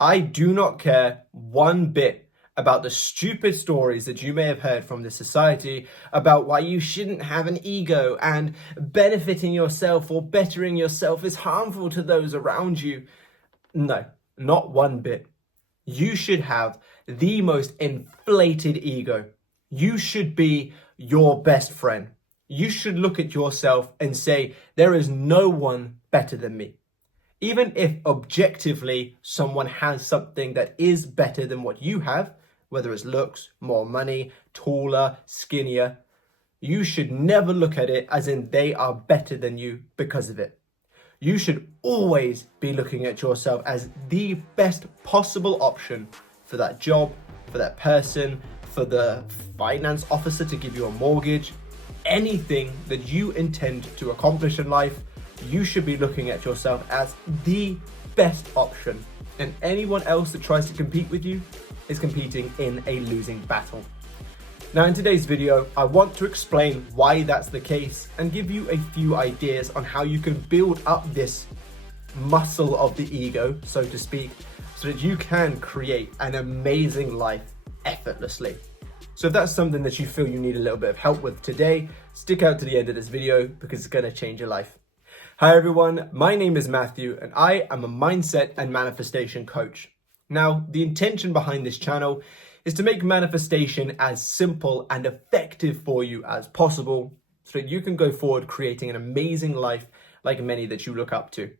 I do not care one bit about the stupid stories that you may have heard from this society about why you shouldn't have an ego and benefiting yourself or bettering yourself is harmful to those around you. No, not one bit. You should have the most inflated ego. You should be your best friend. You should look at yourself and say, there is no one better than me. Even if objectively someone has something that is better than what you have, whether it's looks, more money, taller, skinnier, you should never look at it as in they are better than you because of it. You should always be looking at yourself as the best possible option for that job, for that person, for the finance officer to give you a mortgage, anything that you intend to accomplish in life. You should be looking at yourself as the best option, and anyone else that tries to compete with you is competing in a losing battle. Now, in today's video, I want to explain why that's the case and give you a few ideas on how you can build up this muscle of the ego, so to speak, so that you can create an amazing life effortlessly. So if that's something that you feel you need a little bit of help with today, stick out to the end of this video because it's going to change your life. Hi everyone, my name is Matthew and I am a mindset and manifestation coach. Now, the intention behind this channel is to make manifestation as simple and effective for you as possible so that you can go forward creating an amazing life like many that you look up to.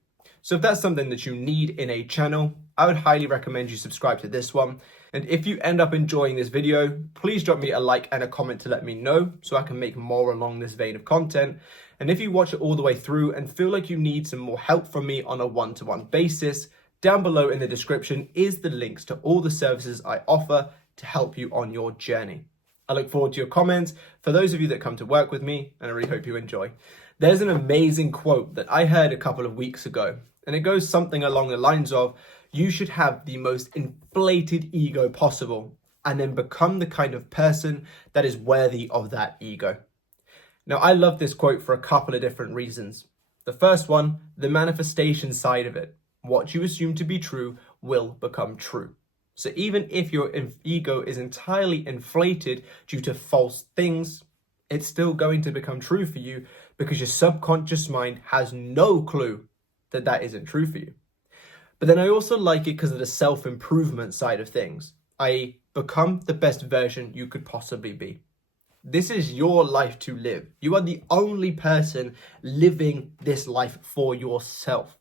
So if that's something that you need in a channel, I would highly recommend you subscribe to this one. And if you end up enjoying this video, please drop me a like and a comment to let me know so I can make more along this vein of content. And if you watch it all the way through and feel like you need some more help from me on a one-to-one basis, down below in the description is the links to all the services I offer to help you on your journey. I look forward to your comments for those of you that come to work with me, and I really hope you enjoy. There's an amazing quote that I heard a couple of weeks ago, and it goes something along the lines of, you should have the most inflated ego possible and then become the kind of person that is worthy of that ego. Now, I love this quote for a couple of different reasons. The first one, the manifestation side of it. What you assume to be true will become true. So even if your ego is entirely inflated due to false things, it's still going to become true for you because your subconscious mind has no clue that that isn't true for you. But then I also like it because of the self-improvement side of things. I become the best version you could possibly be. This is your life to live. You are the only person living this life for yourself.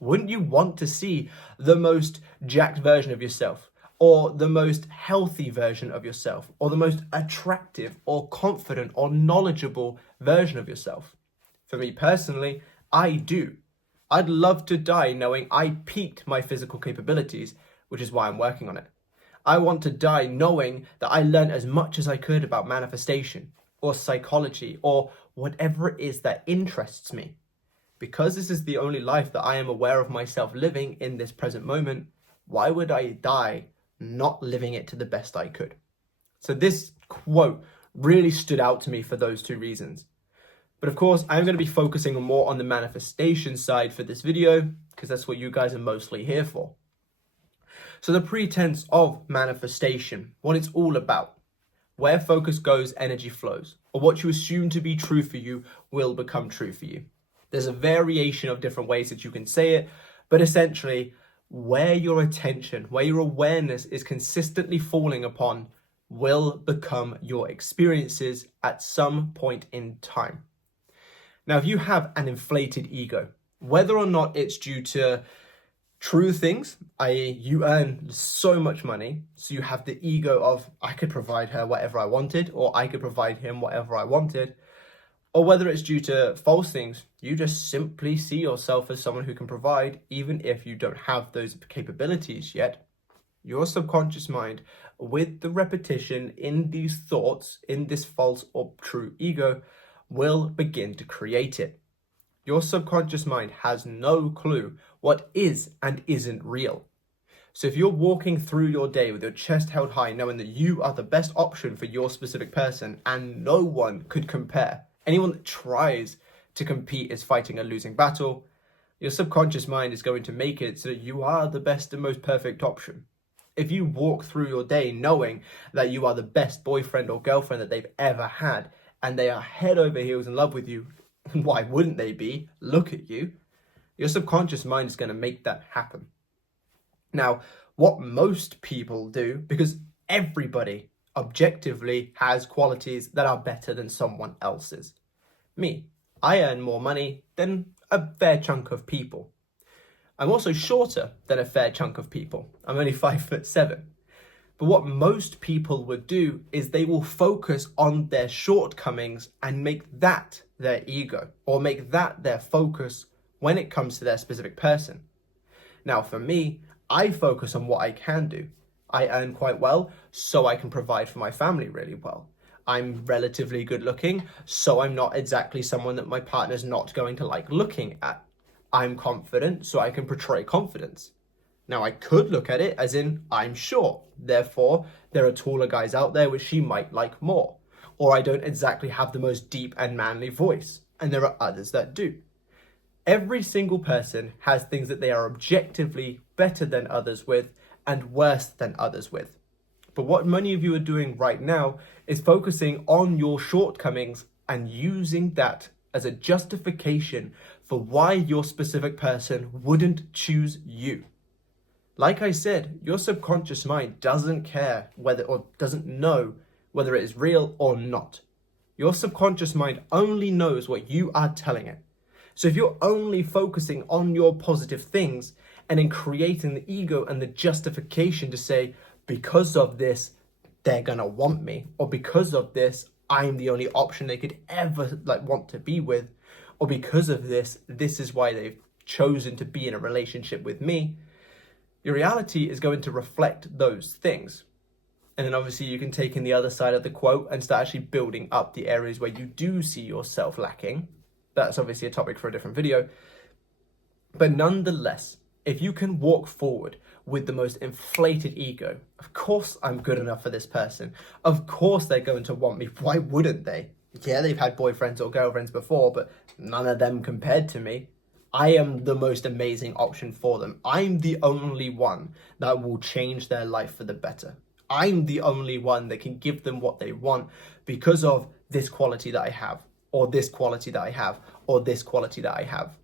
Wouldn't you want to see the most jacked version of yourself, or the most healthy version of yourself, or the most attractive or confident or knowledgeable version of yourself? For me personally, I do. I'd love to die knowing I peaked my physical capabilities, which is why I'm working on it. I want to die knowing that I learned as much as I could about manifestation or psychology or whatever it is that interests me. Because this is the only life that I am aware of myself living in this present moment, why would I die not living it to the best I could? So this quote really stood out to me for those two reasons. But of course, I'm going to be focusing more on the manifestation side for this video because that's what you guys are mostly here for. So the pretense of manifestation, what it's all about. Where focus goes, energy flows. Or what you assume to be true for you will become true for you. There's a variation of different ways that you can say it, but essentially, where your attention, where your awareness is consistently falling upon will become your experiences at some point in time. Now, if you have an inflated ego, whether or not it's due to true things, i.e. you earn so much money, so you have the ego of, I could provide her whatever I wanted, or I could provide him whatever I wanted, or whether it's due to false things, you just simply see yourself as someone who can provide, even if you don't have those capabilities yet, your subconscious mind, with the repetition in these thoughts, in this false or true ego, will begin to create it. Your subconscious mind has no clue what is and isn't real. So if you're walking through your day with your chest held high, knowing that you are the best option for your specific person and no one could compare, anyone that tries to compete is fighting a losing battle, Your subconscious mind is going to make it so that you are the best and most perfect option. If you walk through your day knowing that you are the best boyfriend or girlfriend that they've ever had, and they are head over heels in love with you, why wouldn't they be? Look at you. Your subconscious mind is going to make that happen. Now, what most people do, because everybody objectively has qualities that are better than someone else's. Me, I earn more money than a fair chunk of people. I'm also shorter than a fair chunk of people. I'm only 5'7". But what most people would do is they will focus on their shortcomings and make that their ego, or make that their focus when it comes to their specific person. Now, for me, I focus on what I can do. I earn quite well, so I can provide for my family really well. I'm relatively good looking, so I'm not exactly someone that my partner's not going to like looking at. I'm confident, so I can portray confidence. Now, I could look at it as in I'm short, therefore there are taller guys out there which she might like more. Or I don't exactly have the most deep and manly voice, and there are others that do. Every single person has things that they are objectively better than others with and worse than others with. But what many of you are doing right now is focusing on your shortcomings and using that as a justification for why your specific person wouldn't choose you. Like I said, your subconscious mind doesn't care whether, or doesn't know whether it is real or not. Your subconscious mind only knows what you are telling it. So if you're only focusing on your positive things and then creating the ego and the justification to say, because of this, they're gonna want me, or because of this, I'm the only option they could ever want to be with, or because of this, this is why they've chosen to be in a relationship with me, your reality is going to reflect those things. And then obviously you can take in the other side of the quote and start actually building up the areas where you do see yourself lacking. That's obviously a topic for a different video. But nonetheless, if you can walk forward with the most inflated ego, of course I'm good enough for this person. Of course they're going to want me. Why wouldn't they? Yeah, they've had boyfriends or girlfriends before, but none of them compared to me. I am the most amazing option for them. I'm the only one that will change their life for the better. I'm the only one that can give them what they want because of this quality that I have, or this quality that I have, or this quality that I have.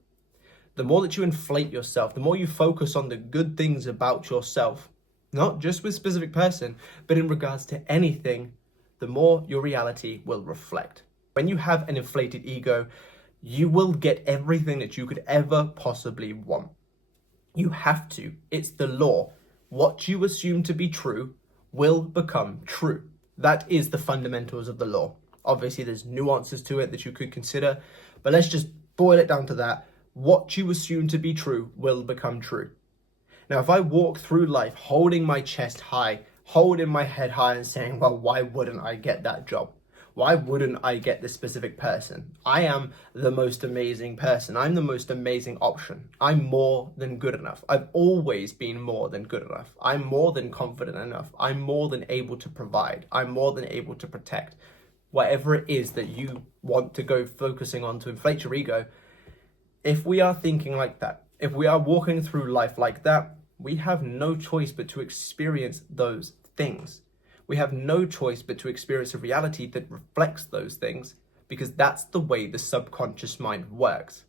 The more that you inflate yourself, the more you focus on the good things about yourself, not just with a specific person, but in regards to anything, the more your reality will reflect. When you have an inflated ego, you will get everything that you could ever possibly want. You have to. It's the law. What you assume to be true will become true. That is the fundamentals of the law. Obviously, there's nuances to it that you could consider, but let's just boil it down to that. What you assume to be true will become true. Now, if I walk through life holding my chest high, holding my head high and saying, well, why wouldn't I get that job? Why wouldn't I get this specific person? I am the most amazing person. I'm the most amazing option. I'm more than good enough. I've always been more than good enough. I'm more than confident enough. I'm more than able to provide. I'm more than able to protect. Whatever it is that you want to go focusing on to inflate your ego, if we are thinking like that, if we are walking through life like that, we have no choice but to experience those things. We have no choice but to experience a reality that reflects those things, because that's the way the subconscious mind works.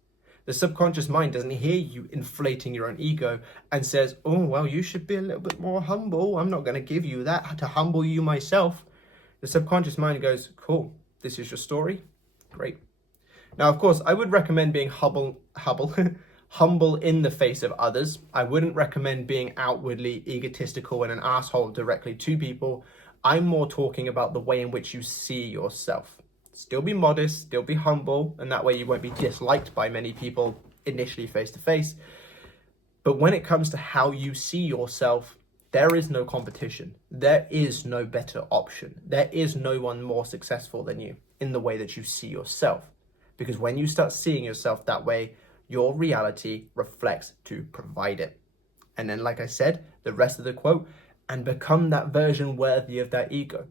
The subconscious mind doesn't hear you inflating your own ego and says, oh, well, you should be a little bit more humble. I'm not going to give you that to humble you myself. The subconscious mind goes, cool, this is your story. Great. Now, of course, I would recommend being humble in the face of others. I wouldn't recommend being outwardly egotistical and an asshole directly to people. I'm more talking about the way in which you see yourself. Still be modest, still be humble, and that way you won't be disliked by many people initially face to face. But when it comes to how you see yourself, there is no competition. There is no better option. There is no one more successful than you in the way that you see yourself. Because when you start seeing yourself that way, your reality reflects to provide it. And then, like I said, the rest of the quote, and become that version worthy of that ego.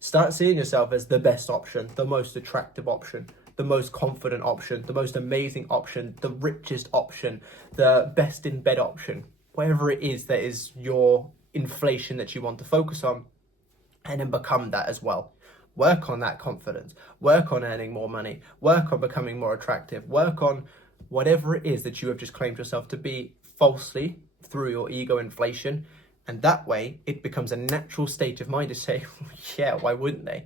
Start seeing yourself as the best option, the most attractive option, the most confident option, the most amazing option, the richest option, the best in bed option, whatever it is that is your inflation that you want to focus on, and then become that as well. Work on that confidence, work on earning more money, work on becoming more attractive, work on whatever it is that you have just claimed yourself to be falsely through your ego inflation. And that way it becomes a natural state of mind to say, yeah, why wouldn't they?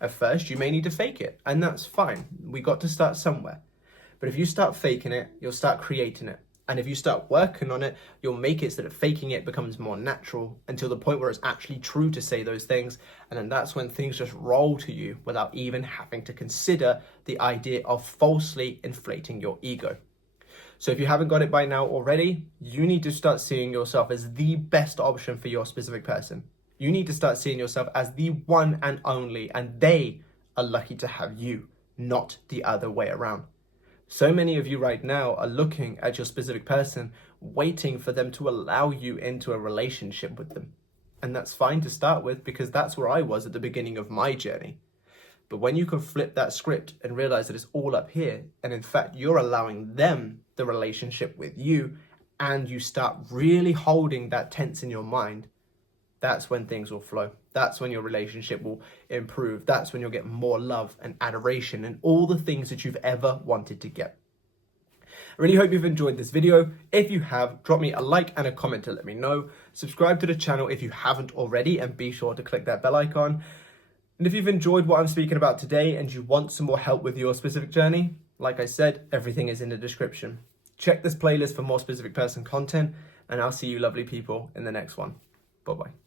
At first, you may need to fake it, and that's fine. We got to start somewhere. But if you start faking it, you'll start creating it. And if you start working on it, you'll make it so that faking it becomes more natural until the point where it's actually true to say those things. And then that's when things just roll to you without even having to consider the idea of falsely inflating your ego. So if you haven't got it by now already, you need to start seeing yourself as the best option for your specific person. You need to start seeing yourself as the one and only, and they are lucky to have you, not the other way around. So many of you right now are looking at your specific person, waiting for them to allow you into a relationship with them. And that's fine to start with, because that's where I was at the beginning of my journey. But when you can flip that script and realize that it's all up here, and in fact, you're allowing them the relationship with you, and you start really holding that tense in your mind, that's when things will flow. That's when your relationship will improve. That's when you'll get more love and adoration and all the things that you've ever wanted to get. I really hope you've enjoyed this video. If you have, drop me a like and a comment to let me know. Subscribe to the channel if you haven't already, and be sure to click that bell icon. And if you've enjoyed what I'm speaking about today and you want some more help with your specific journey, like I said, everything is in the description. Check this playlist for more specific person content, and I'll see you lovely people in the next one. Bye-bye.